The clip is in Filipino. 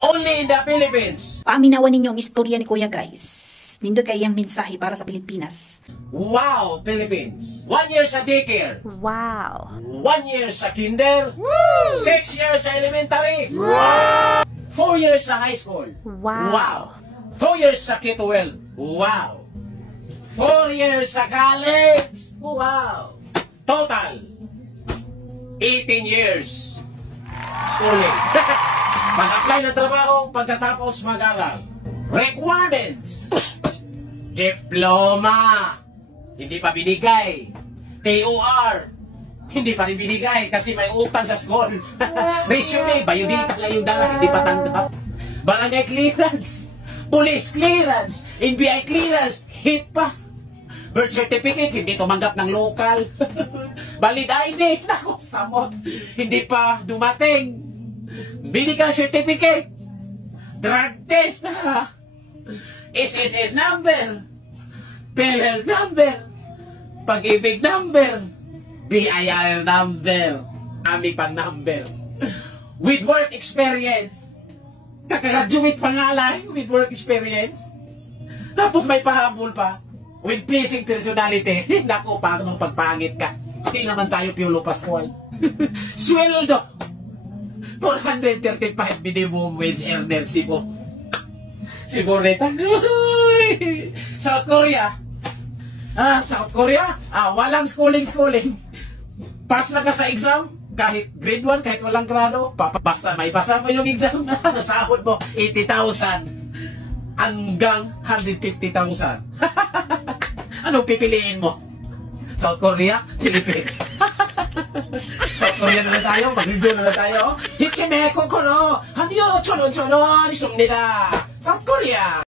Only in the Philippines. Paaminawan ninyo ang istorya ni Kuya, guys. Nindot kay iyang mensahe para sa Pilipinas. Wow, Philippines. 1 year sa daycare. Wow. 1 year sa kinder. 6 years sa elementary. Wow. 4 years sa high school. Wow. 2 years sa K-12. Wow. 4 years sa college. Wow. Total 18 years schooling. Mag-apply ng trabaho pagkatapos mag-aral. Requirements. Diploma. Hindi pa binigay. TOR. Hindi pa rin binigay kasi may utang sa school. Resume, bayudita lang yung dala, hindi pa tanggap. Barangay clearance. Police clearance. NBI clearance. Hit pa. Birth certificate, hindi tumanggap ng local. Valid ID. Naku, samot. Hindi pa dumating. Medical certificate. Drug test na. SSS number. PhilHealth number. Pag-ibig number. BIR number. Aming pang number. With work experience. Kakagraduate pa nga lang with work experience. Tapos may pahabol pa. With pleasing personality. Naku, paano pagpangit ka? Hindi naman tayo Piolo Pascual. Sweldo. 435 minimum wage earner Cebu. Sigurita. South Korea. South Korea. Walang schooling. Pass na ka sa exam. Kahit grade 1, kahit walang grado. Basta may pasa mo yung exam. Nasahod mo 80,000 hanggang 150,000. Anong pipiliin mo? South Korea? Philippines? South Korea na tayo? Mag-review na tayo? Hichime kokoro! Hanyo chonon chonon! South Korea!